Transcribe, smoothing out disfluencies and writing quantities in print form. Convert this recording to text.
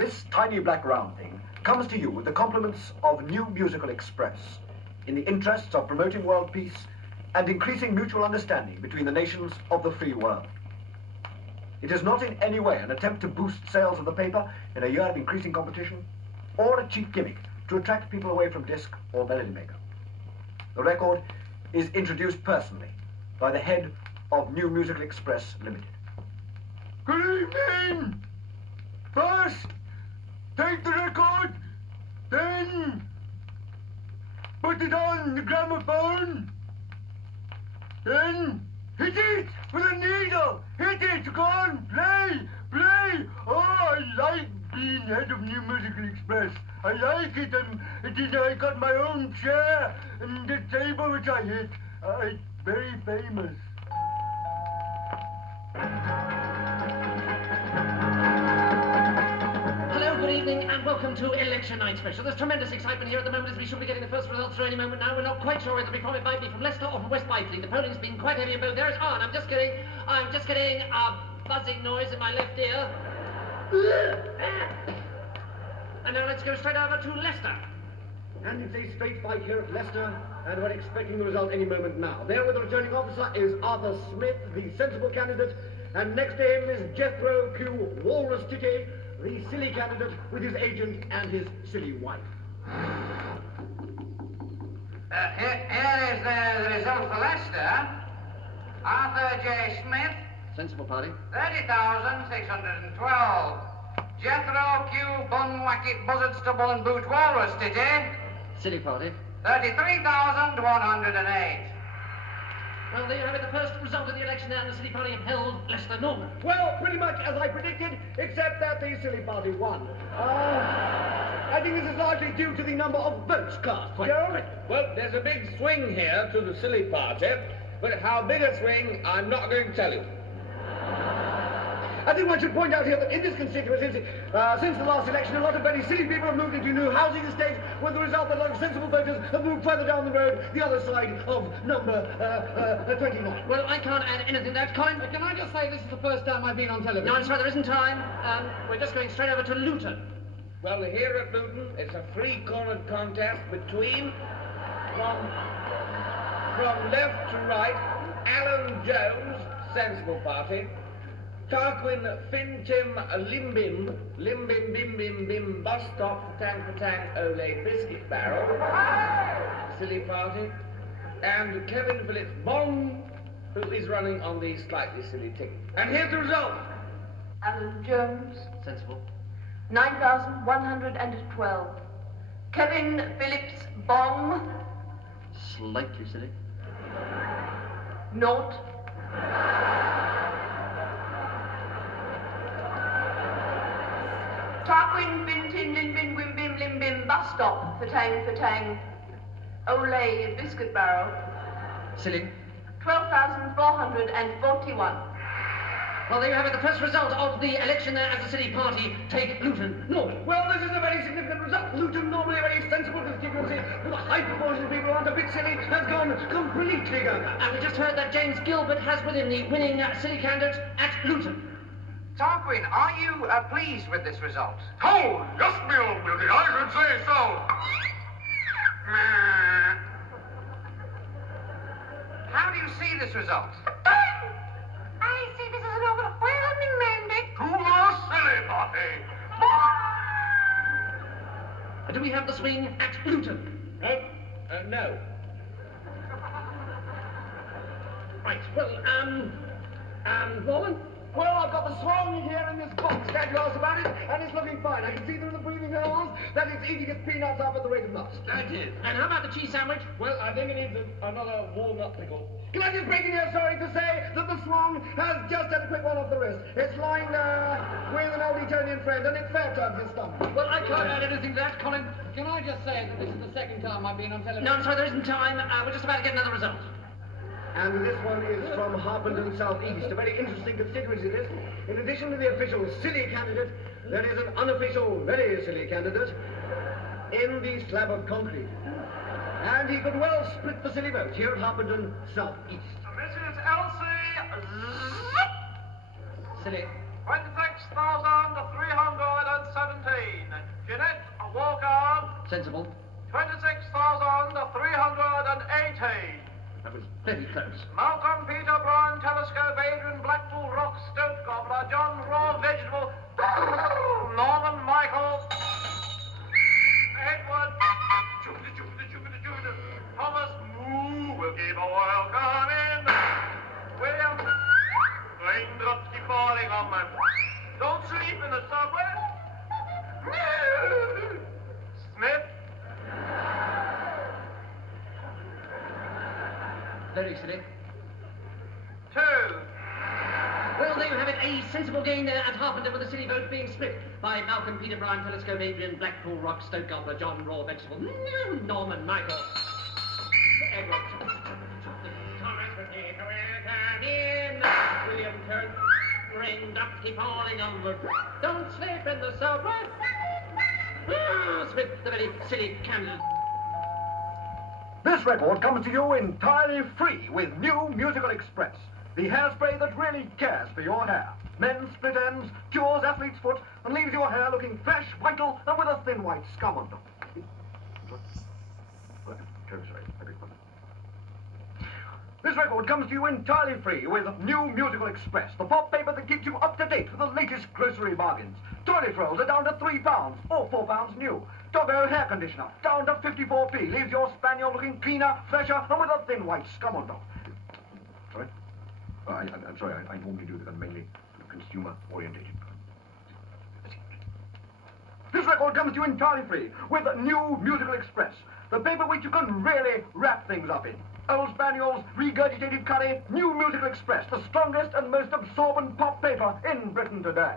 This tiny black round thing comes to you with the compliments of New Musical Express in the interests of promoting world peace and increasing mutual understanding between the nations of the free world. It is not in any way an attempt to boost sales of the paper in a year of increasing competition, or a cheap gimmick to attract people away from disc or melody maker. The record is introduced personally by the head of New Musical Express Limited. Good evening! First, take the record, then put it on the gramophone, then hit it with a needle. Hit it, go on, play, play. Oh, I like being head of New Musical Express. I like it, and I got my own chair and the table which I hit. It's very famous. Good evening and welcome to Election Night Special. There's tremendous excitement here at the moment as we should be getting the first results through any moment now. We're not quite sure whether it might be from Leicester or from West Byfleet. The polling's been quite heavy in both areas. Oh, and I'm just getting a buzzing noise in my left ear. And now let's go straight over to Leicester. And it's a straight fight here at Leicester, and we're expecting the result any moment now. There with the returning officer is Arthur Smith, the sensible candidate, and next to him is Jethro Q. Walrus Titty, the silly candidate with his agent and his silly wife. Here is the result for Leicester. Arthur J. Smith, Sensible party. 30,612. Jethro Q. Bunwacket Buzzard Stubble and Boot Walrus Titty, Silly party. 33,108. Well, there you have it, the first result of the election, and the Silly Party have held Leicester Norman. Well, pretty much as I predicted, except that the silly party won. I think this is largely due to the number of votes cast. Joe? Well, there's a big swing here to the silly party, but how big a swing, I'm not going to tell you. I think one should point out here that in this constituency, since the last election, a lot of very silly people have moved into new housing estates, with the result that a lot of sensible voters have moved further down the road, the other side of number 29. Well, I can't add anything to that. Colin, Can I just say this is the first time I've been on television? no, I'm sorry, there isn't time. We're just going straight over to Luton. Well, here at Luton, it's a three-cornered contest between, from left to right, Alan Jones, sensible party, Tarquin Fintim Limbim Bim Bim Bim Bus Stop Tang for Tang Ole Biscuit Barrel, silly party, and Kevin Phillips Bong, who is running on the slightly silly ticket. And here's the result. Alan Jones, Sensible. 9,112. Kevin Phillips Bong, Slightly silly. naught. Tarquin Bintin Lin Bin Wim Bim Lim Bim Bus Stop for Tang Olay Biscuit Barrel, Silly. 12,441. Well, there you have it, the first result of the election there as a Silly Party take Luton Norman. Well, this is a very significant result. Luton, normally a very sensible constituency, with a high proportion of people who aren't a bit silly, has gone completely gaga. And we just heard that James Gilbert has with him the winning silly candidate at Luton. Tarquin, are you pleased with this result? Oh, yes, me old beauty, I should say so. How do you see this result? I see this as an overwhelming mandate. To the silly party. Do we have the swing at Luton? No. Right, well, Norman? Well, I've got the swan here in this box. Glad you asked about it, and it's looking fine. I can see through the breathing holes that it's eating its peanuts up at the rate of knots. That is. And how about the cheese sandwich? Well, I think it needs another walnut pickle. Can I just break in here, sorry, to say that the swan has just had a quick one off the wrist. It's lying with an old Etonian friend, and it's fair times his stomach. Well, I can't add anything to that, Colin. Can I just say that this is the second time I've been on television? No, I'm sorry, there isn't time. We're just about to get another result. And this one is from Harpenden South East, a very interesting constituency this. In addition to the official silly candidate, there is an unofficial very silly candidate in the slab of concrete. And he could well split the silly vote here at Harpenden South East. Mrs. Elsie Silly. 26,317. Sensible. 26,380. That was very close. Malcolm, Peter, Brian, Telescope, Adrian, Blackpool, Rock, Stoat, Gobbler, John, Raw, Vegetable, Norman, Michael, Edward, Jupiter, Thomas, Moo, will keep a welcome in. William, raindrops keep falling on my... Don't sleep in the subway. Smith. Very silly. 2. Well, there you have it, a sensible game there at Harpenden with the city vote being split by Malcolm, Peter, Brian, Telescope, Adrian, Blackpool, Rock, Stoke, Gobbler, John, Raw, Vegetable, Norman, Michael, Edward, Thomas, William, turn, raindrops keep falling on the... Don't sleep in the subway. Smith, the very silly candidate. This record comes to you entirely free with new Musical Express, the hairspray that really cares for your hair. Men's split ends, cures athlete's foot, and leaves your hair looking fresh, vital, and with a thin white scum on top. Sorry, I beg pardon. This record comes to you entirely free with new Musical Express, the pop paper that keeps you up to date with the latest grocery bargains. Toilet rolls are down to £3, or £4 new. Doggo hair conditioner, down to 54p, leaves your spaniel looking cleaner, fresher, and with a thin white scum on top. Sorry? Oh, I'm sorry, I normally do this. I'm mainly consumer-orientated. This record comes to you entirely free with new Musical Express, the paper which you can really wrap things up in. Old spaniels, regurgitated curry, new Musical Express, the strongest and most absorbent pop paper in Britain today.